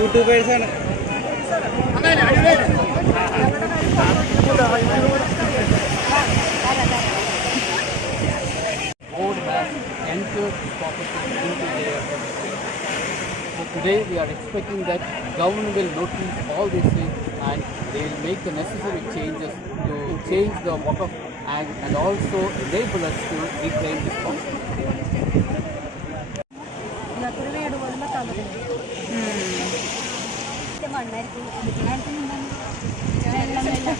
യൂട്യൂബേഴ്സാണ്. Board has entered this property into their registry. So today we are expecting that government will notice all these things and they will make the necessary changes to change the Waqf Act and also enable us to reclaim this property.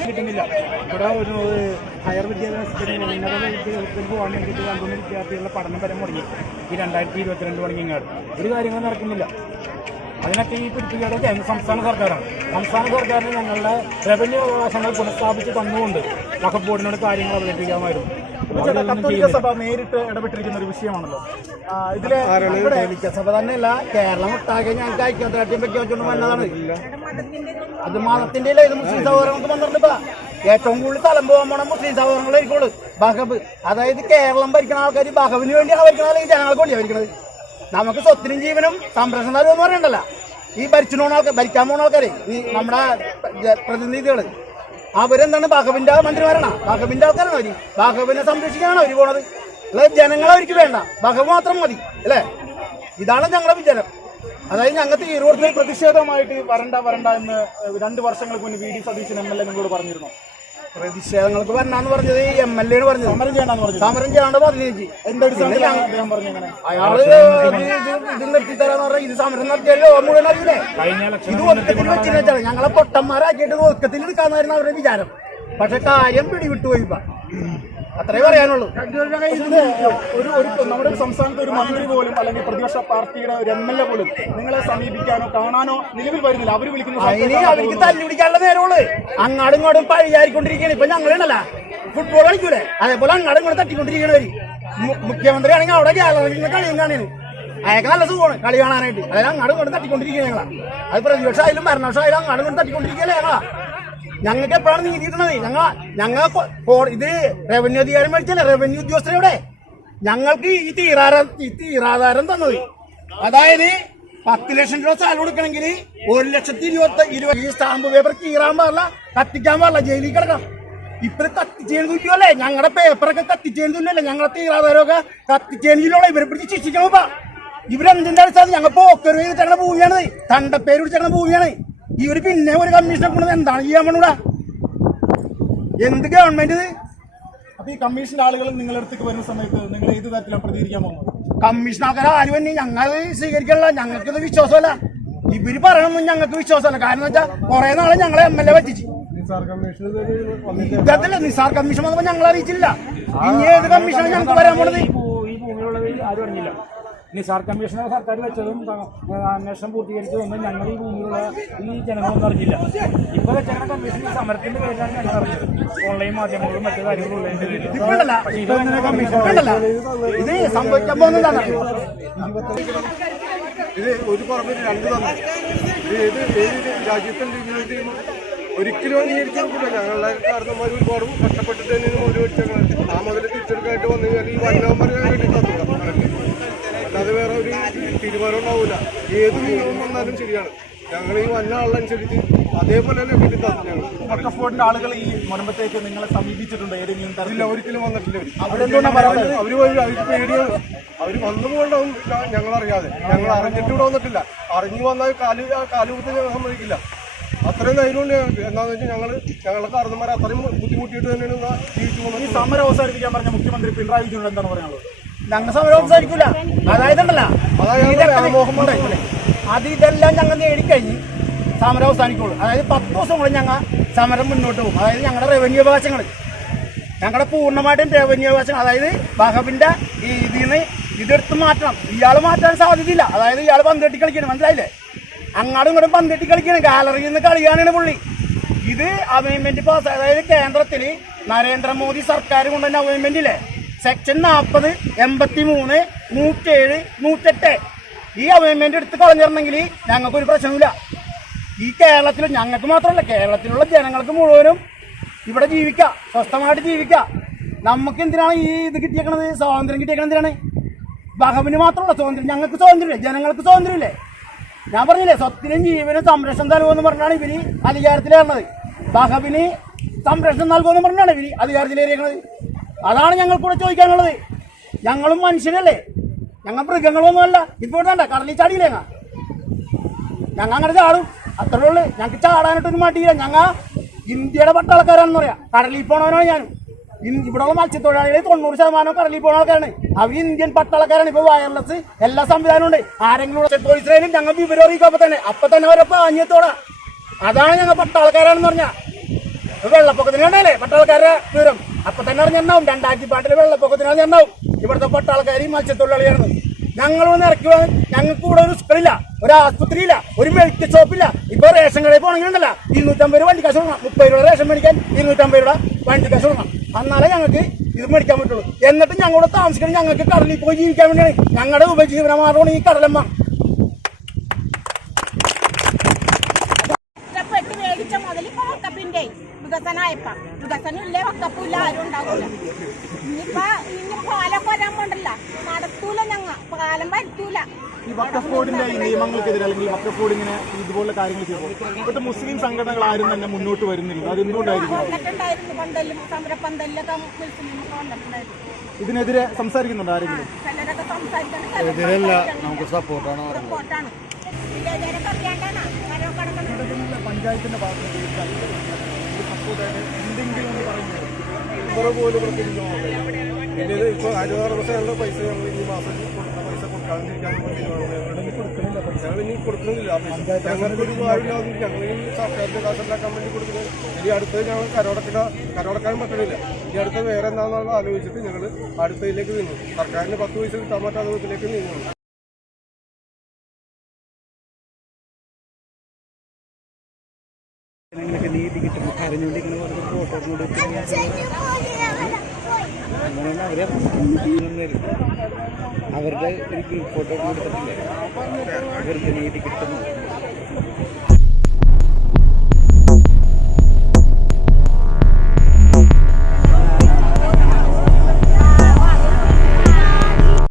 കിട്ടുന്നില്ല. ഇവിടെ ഒരു higher വിദ്യാഭ്യാസത്തിന് ഉന്നത വിദ്യാഭ്യാസത്തിന് പോകാൻ വേണ്ടിയിട്ട് 2 വിദ്യാർത്ഥികളുടെ പഠനം വരെ മുടങ്ങി. ഈ 2022 തുടങ്ങിയങ്ങാട് ഒരു കാര്യങ്ങൾ നടക്കുന്നില്ല. അതിനൊക്കെ ഈ പിടിപ്പിക്കേണ്ടത് സംസ്ഥാന സർക്കാരാണ്. സംസ്ഥാന സർക്കാരിന് ഞങ്ങളുടെ റവന്യൂ അവകാശങ്ങൾ പുനഃസ്ഥാപിച്ച് തന്നുകൊണ്ട് വഖഫ് ബോർഡിനോട് കാര്യങ്ങൾ അവതരിപ്പിക്കാമായിരുന്നു. കത്തോലിക്ക സഭ നേരിട്ട് ഇടപെട്ടിരിക്കുന്ന ഒരു വിഷയമാണല്ലോ ഇതിലെ. കത്തോലിക്ക സഭ തന്നെയല്ല, കേരളം ഒട്ടാകെ ഞങ്ങൾക്ക് ഐക്യദാർഢ്യം വെച്ചുകൊണ്ട് വന്നതാണ്. അത് മതത്തിന്റെ ഇല്ല, ഇത് മുസ്ലിം സഹോദരങ്ങൾക്ക് വന്നിട്ടുണ്ട്. ഏറ്റവും കൂടുതൽ സ്ഥലം പോകാൻ പോണ മുസ്ലിം സഹോദരങ്ങളായിരിക്കുള്ളൂ. ബഹബ്, അതായത് കേരളം ഭരിക്കുന്ന ആൾക്കാർ ബഹബിന് വേണ്ടിയാണ് ഭരിക്കുന്നത്, അല്ലെങ്കിൽ ജനങ്ങൾക്ക് വേണ്ടിയാണ് ഭരിക്കുന്നത്. നമുക്ക് സ്വത്തിനും ജീവനും സംരക്ഷണം തരുമെന്ന് പറയണ്ടല്ല. ഈ ഭരിക്കാൻ പോകുന്ന ആൾക്കാരെ, ഈ നമ്മുടെ പ്രതിനിധികള്, അവരെന്താണ് ബഹബിന്റെ മന്ത്രിമാരാണ്, ബഹബിന്റെ ആൾക്കാരാണ് അവര്. ബഹബിനെ സംരക്ഷിക്കാനാണ് അവര് പോണത്. അതായത് ജനങ്ങളെ അവർക്ക് വേണ്ട, ബഹബ് മാത്രം മതി അല്ലേ? ഇതാണ് ഞങ്ങളുടെ വിചാരം. അതായത് ഞങ്ങൾ തീരുവോടത്തിൽ പ്രതിഷേധമായിട്ട് വരണ്ട എന്ന് 2 വർഷങ്ങൾക്ക് മുന്നേ വി ഡി സതീശൻ MLA നിങ്ങളോട് പറഞ്ഞിരുന്നു. പ്രതിഷേധങ്ങൾക്ക് വരണമെന്ന് പറഞ്ഞത് MLA ആണ് പറഞ്ഞത്. സമരം ചെയ്യണമെന്ന് പറഞ്ഞു. സമരം ചെയ്യാണ്ട് പറഞ്ഞു. അദ്ദേഹം പറഞ്ഞു അങ്ങനെ അയാള് ഇത് നിർത്തിത്തരാന്ന് പറഞ്ഞാൽ ഇത് സമരം നടത്തിയാലോ മുഴുവൻ അറിയില്ലേ? ഇത് ഒക്കത്തിൽ വെച്ചിട്ട് വെച്ചാണ് ഞങ്ങളെ പൊട്ടന്മാരാക്കിയിട്ട് ഒക്കത്തിൽ എടുക്കാന്നായിരുന്നു അവരുടെ വിചാരം. പക്ഷെ കാര്യം പിടിവിട്ടുപോയി. അത്രേ പറയാനുള്ളൂ. നമ്മുടെ സംസ്ഥാനത്ത് ഒരു മന്ത്രി പോലും അല്ലെങ്കിൽ പ്രതിപക്ഷ പാർട്ടിയുടെ ഒരു MLA പോലും നിങ്ങളെ സമീപിക്കാനോ കാണാനോ നിലവിൽ വരുന്നില്ല. അവര് വിളിക്കുന്ന അവർക്ക് തല്ലി പിടിക്കാനുള്ള നേരമുള്ളൂ. അങ്ങാടും ഇങ്ങോട്ടും പഴിയായിക്കൊണ്ടിരിക്കുകയാണ്. ഇപ്പൊ ഞങ്ങളുണ്ടല്ല ഫുട്ബോൾ കളിക്കൂലേ, അതേപോലെ അങ്ങാടും ഇങ്ങോട്ട് തട്ടിക്കൊണ്ടിരിക്കണവര്. മുഖ്യമന്ത്രി ആണെങ്കിൽ അവിടെ കേരളത്തിൽ കളിയും കാണാണ്. അയാൾക്ക് നല്ല സുഖമാണ് കളി കാണാനായിട്ട്. അതായത് അങ്ങാടും ഇങ്ങോട്ടും തട്ടിക്കൊണ്ടിരിക്കുക ഞങ്ങളാ. അത് പ്രതിപക്ഷമായാലും ഭരണപക്ഷമായാലും അങ്ങാടും ഇങ്ങോട്ടും തട്ടിക്കൊണ്ടിരിക്കുകയല്ലേ ഞങ്ങളാ. ഞങ്ങൾക്ക് എപ്പോഴാണ് നീതി കിട്ടണത്? ഞങ്ങൾ ഇത് റവന്യൂ അധികാരം മേടിച്ചല്ലേ, റവന്യൂ ഉദ്യോഗസ്ഥരെവിടെ ഞങ്ങൾക്ക് ഈ തീരാധാരം തന്നത്. അതായത് 10 ലക്ഷം രൂപ സാലറി കൊടുക്കണമെങ്കിൽ 1,20,000 ഈ സ്റ്റാമ്പ് പേപ്പർ കീറാൻ പാടില്ല, കത്തിക്കാൻ പാടില്ല, ജയിലിൽ കിടക്കണം. ഇപ്പൊ കത്തിച്ചേന് തുല്യമല്ലേ? ഞങ്ങളുടെ പേപ്പറൊക്കെ കത്തിച്ചേന് തുല്യല്ലേ? ഞങ്ങളുടെ തീരാധാരമൊക്കെ കത്തിച്ചേന് തുല്യമുള്ള ഇവരെ പിടിച്ച് ശിക്ഷിക്കണം. ഇവരെന്തിന്റെ അടിസ്ഥാനത്തിൽ ഞങ്ങൾ പോക്കർ ചെയ്തിട്ടങ്ങനെ ഭൂമിയാണ്, തണ്ടപ്പേര് പിടിച്ചങ്ങനെ ഭൂമിയാണ്. ഇവര് പിന്നെ ഒരു കമ്മീഷനെ കൊണ്ടത് എന്താണ് ചെയ്യാൻ വേണ്ടൂടാ? എന്ത് ഗവൺമെന്റ് ഇത്? അപ്പൊ ഈ കമ്മീഷന്റെ ആളുകൾ നിങ്ങളുടെ അടുത്തേക്ക് വരുന്ന സമയത്ത് നിങ്ങൾ ഏത് തരത്തിലാണ് പ്രതികരിക്കാൻ പോകുന്നത്? കമ്മീഷൻ ആൾക്കാർ ആര് തന്നെ ഞങ്ങൾ സ്വീകരിക്കാനുള്ള, ഞങ്ങൾക്കിത് വിശ്വാസമല്ല. ഇവര് പറയണമെന്നും ഞങ്ങൾക്ക് വിശ്വാസമല്ല. കാരണം വെച്ചാൽ കുറെ നാളെ ഞങ്ങളെ MLA പറ്റിച്ച് ഇതല്ല നിസാർ കമ്മീഷൻ വന്നപ്പോൾ ഞങ്ങൾ അറിയിച്ചില്ല. ഇനി ഏത് കമ്മീഷനാണ് ഞങ്ങൾക്ക് വരാൻ പോണത്? ഈ ഭൂമിയുള്ളവർ ആരും അറിഞ്ഞില്ല. നിസാർ കമ്മീഷനെ സർക്കാർ വെച്ചതും അന്വേഷണം പൂർത്തീകരിച്ചതൊന്നും ഞങ്ങൾ ഈ ഭൂമിയിലുള്ള ഈ ജനങ്ങളൊന്നും അറിഞ്ഞില്ല. ഇപ്പൊ വെച്ചേക്കണ കമ്മീഷൻ സമരത്തിന്റെ പേരിലാണ് ഞങ്ങൾ അറിഞ്ഞത്. ഓൺലൈൻ മാധ്യമങ്ങളും മറ്റു കാര്യങ്ങളും ഉള്ളതിന്റെ പേരിൽ ഇത് സംഭവിക്കാൻ പോകുന്നതാണ്. ഇത് ഒരു കുറവിന് രണ്ട് തന്നെ. ഇത് ഏത് രാജ്യത്തിന്റെ ഒരിക്കലും അംഗീകരിക്കാൻ പറ്റില്ല. ഞങ്ങളുടെ കാരണന്മാർ ഒരുപാട് കഷ്ടപ്പെട്ടിട്ട് തന്നെയാണ് മുതൽ മേടിച്ചേക്കുന്നത്. ആ മുതൽ തിരിച്ചെടുക്കാനായിട്ട് വന്നു കഴിഞ്ഞാൽ ഈ വന്നവന്മാർ വേണ്ടി തന്നില്ല. അല്ലാതെ വേറെ ഒരു തീരുമാനം ഉണ്ടാവില്ല. ഏത് നിയമം വന്നാലും ശരിയാണ്. ഞങ്ങൾ ഈ വന്ന ആളനുസരിച്ച് അതേപോലെ തന്നെ വേണ്ടി തന്നു. ഞങ്ങൾ വഖഫ് ബോർഡിന്റെ ആളുകൾ ഈ മുൻപത്തേക്ക് നിങ്ങളെ സമീപിച്ചിട്ടുണ്ട് ഏതെങ്കിലും ഇല്ല, ഒരിക്കലും വന്നിട്ടില്ല. അവർക്ക് പേടിയാണ്. അവർ വന്നു പോകണ്ടാവും ഞങ്ങളറിയാതെ. ഞങ്ങൾ അറിഞ്ഞിട്ട് ഇവിടെ വന്നിട്ടില്ല. അറിഞ്ഞു വന്നാൽ കാലുകുത്തി ഞങ്ങൾ സമ്മതിക്കില്ല. അത്രയും ധൈര്യമുണ്ട് ഞങ്ങൾക്ക്. എന്താണെന്ന് വെച്ചാൽ ഞങ്ങളുടെ കാരണന്മാർ അത്രയും ബുദ്ധിമുട്ടിയിട്ട് തന്നെയാണ് ജീവിച്ചു പോകുന്നത്. ഈ സമരം അവസാനിപ്പിക്കാൻ പറഞ്ഞ മുഖ്യമന്ത്രി പിണറായി വിജയൻ എന്താണ് പറയാനുള്ളത്? ഞങ്ങൾ സമരം അവസാനിക്കൂല. അതായത് അത് ഇതെല്ലാം ഞങ്ങൾ നേടിക്കഴിഞ്ഞ് സമരം അവസാനിക്കുള്ളൂ. അതായത് 10 ദിവസം കൂടെ ഞങ്ങൾ സമരം മുന്നോട്ട് പോകും. അതായത് ഞങ്ങളുടെ റവന്യൂ അവകാശങ്ങൾ, ഞങ്ങളുടെ പൂർണ്ണമായിട്ടും റവന്യൂ അവകാശങ്ങൾ, അതായത് വഖഫിന്റെ ഇതിൽ നിന്ന് ഇതെടുത്ത് മാറ്റണം. ഇയാൾ മാറ്റാൻ സാധ്യതയില്ല. അതായത് ഇയാൾ പന്തെട്ടി കളിക്കണം, മനസ്സിലായില്ലേ? അങ്ങോട്ടും ഇങ്ങോട്ടും പന്തെട്ടി കളിക്കണം. ഗാലറിയിൽ നിന്ന് കളിയാണ് പുള്ളി. ഇത് അമെൻമെന്റ് പാസ്, അതായത് കേന്ദ്രത്തിൽ നരേന്ദ്രമോദി സർക്കാർ കൊണ്ടുവന്ന അമെൻമെന്റ് ഇല്ലേ, സെക്ഷൻ 40, 83, 107, 108 ഈ അമെൻമെന്റ് എടുത്ത് കളഞ്ഞിരുന്നെങ്കിൽ ഞങ്ങൾക്കൊരു പ്രശ്നമില്ല. ഈ കേരളത്തിൽ ഞങ്ങൾക്ക് മാത്രമല്ല, കേരളത്തിലുള്ള ജനങ്ങൾക്ക് മുഴുവനും ഇവിടെ ജീവിക്കാം, സ്വസ്ഥമായിട്ട് ജീവിക്കാം. നമുക്ക് എന്തിനാണ് ഈ ഇത് കിട്ടിയേക്കണത്? സ്വാതന്ത്ര്യം കിട്ടിയേക്കണത് എന്തിനാണ്? വഖഫിന് മാത്രമല്ല സ്വാതന്ത്ര്യം, ഞങ്ങൾക്ക് സ്വാതന്ത്ര്യമില്ലേ? ജനങ്ങൾക്ക് സ്വാതന്ത്ര്യമില്ലേ? ഞാൻ പറഞ്ഞില്ലേ, സ്വത്തിനും ജീവനും സംരക്ഷണം നൽകുമെന്ന് പറഞ്ഞാണ് ഇവര് അധികാരത്തിലേറുന്നത്. വഖഫിന് സംരക്ഷണം നൽകുമെന്ന് പറഞ്ഞാണ് ഇവര് അധികാരത്തിലേറിയേക്കണത്. അതാണ് ഞങ്ങൾക്കൂടെ ചോദിക്കാനുള്ളത്. ഞങ്ങളും മനുഷ്യരല്ലേ, ഞങ്ങൾ മൃഗങ്ങളൊന്നുമല്ല. ഇപ്പോൾ വേണ്ട കടലിൽ ചാടിയില്ലേ ഞങ്ങൾ അങ്ങനെ ചാടും, അത്രേ ഉള്ളു. ഞങ്ങൾക്ക് ചാടാനായിട്ടൊന്നും മടിയില്ല. ഞങ്ങൾ ഇന്ത്യയുടെ പട്ടാളക്കാരാണെന്ന് പറയാം. കടലിൽ പോണവനാണ് ഞാനും. ഇവിടെയുള്ള മത്സ്യത്തൊഴിലാളികൾ 90% കടലിൽ പോകുന്ന ആൾക്കാരാണ്. അവർ ഇന്ത്യൻ പട്ടാളക്കാരാണ്. ഇപ്പൊ വയർലെസ് എല്ലാ സംവിധാനവും ഉണ്ട്. ആരെങ്കിലും പോലീസിലും ഞങ്ങൾ വിവരം അറിയിക്കും. അപ്പൊ തന്നെ അവരെ പാഞ്ഞത്തോടാ. അതാണ് ഞങ്ങൾ പട്ടാളക്കാരാണെന്ന് പറഞ്ഞാൽ. വെള്ളപ്പൊക്കത്തിന് കണ്ടല്ലേ പട്ടാളക്കാരുടെ വിവരം അപ്പൊ തന്നെ അറിഞ്ഞിട്ടുണ്ടാവും. 2008 വെള്ളപ്പൊക്കത്തിന് അറിഞ്ഞിട്ടുണ്ടാവും ഇവിടുത്തെ പട്ടാളക്കാർ മത്സ്യത്തൊഴിലാളിയാണെന്ന്. ഞങ്ങളൊന്ന് ഇറക്കി. ഞങ്ങൾക്ക് ഇവിടെ ഒരു സ്കൂളില്ല, ഒരു ആസ്പത്രിയില്ല, ഒരു മെഡിക്കൽ ഷോപ്പില്ല. ഇപ്പൊ റേഷൻ കടയിൽ പോകണമെങ്കിലല്ല 250 വണ്ടി കാശ് കൊടുക്കണം. 30 രൂപ റേഷൻ മേടിക്കാൻ 250 രൂപ വണ്ടി കാശ് കൊടുക്കണം. എന്നാലേ ഞങ്ങൾക്ക് ഇത് മേടിക്കാൻ പറ്റുള്ളൂ. എന്നിട്ട് ഞങ്ങളുടെ താമസിക്കണം. ഞങ്ങൾക്ക് കടലിൽ പോയി ജീവിക്കാൻ വേണ്ടിയാണ്. ഞങ്ങളുടെ ഉപജീവന മാർഗമാണ് ഈ കടലമ്മ. വികസനമില്ലേ, വക്കപ്പില്ല, ആരും ഉണ്ടാവില്ല. ഇനി പാലൊക്കെ വരാൻ പോണ്ടല്ല, നടത്തൂല. ഞങ്ങ പാലം വരുത്തൂല. ഈ വഖഫ് ബോർഡിന്റെ ഈ നിയമങ്ങൾക്കെതിരെ അല്ലെങ്കിൽ വഖഫ് ബോർഡ് ഇങ്ങനെ ഇതുപോലെ കാര്യങ്ങൾ ചെയ്യുമ്പോൾ ഇപ്പോഴത്തെ മുസ്ലിം സംഘടനകൾ ആരും തന്നെ മുന്നോട്ട് വരുന്നില്ല. അത് എന്തുകൊണ്ടായിരിക്കും? വന്നിട്ടുണ്ടായിരുന്നു പന്തലും സമരപ്പന്തലിലൊക്കെ മുസ്ലിംസ് വന്നിട്ടുണ്ടായിരുന്നു. ഇതിനെതിരെ സംസാരിക്കുന്നുണ്ട് ആരെങ്കിലും? ചിലരൊക്കെ സംസാരിക്കണം. നമുക്ക് സപ്പോർട്ടാണ്. വില്ലേജരൊക്കെ അറിയാണ്ടാണ് പഞ്ചായത്തിന്റെ ഭാഗത്ത് എന്തെങ്കിലും പറയുന്നത് പോലും പിന്നെ ഇത് ഇപ്പോൾ 66% പൈസ ഞങ്ങൾ ഈ മാസം പൈസ കൊടുക്കാതിരിക്കാൻ ഞങ്ങൾ ഇനി കൊടുക്കുന്നില്ല. ഞങ്ങൾക്കൊരു കാര്യമില്ല. ഞങ്ങൾ ഈ സർക്കാരിൻ്റെ കാശുണ്ടാക്കാൻ വേണ്ടി കൊടുക്കുന്നത്. ഇനി അടുത്തത് ഞങ്ങൾ കരോടക്കാൻ പറ്റണില്ല. ഇനി അടുത്ത് വേറെ എന്താണെന്നുള്ള ആലോചിച്ചിട്ട് ഞങ്ങൾ അടുത്തതിലേക്ക് നീങ്ങും. സർക്കാരിന് 10 പൈസ കിട്ടാൻ പറ്റാത്ത വിധത്തിലേക്ക് നീങ്ങുന്നു. നീതി കിട്ടും അറിഞ്ഞുകൊണ്ടിരിക്കുന്ന ഫോട്ടോ അവരുടെ ഒരു ഗ്രൂപ്പ് ഫോട്ടോ കൊടുത്തിട്ടില്ലേ അവർക്ക് നീതി കിട്ടുന്നു.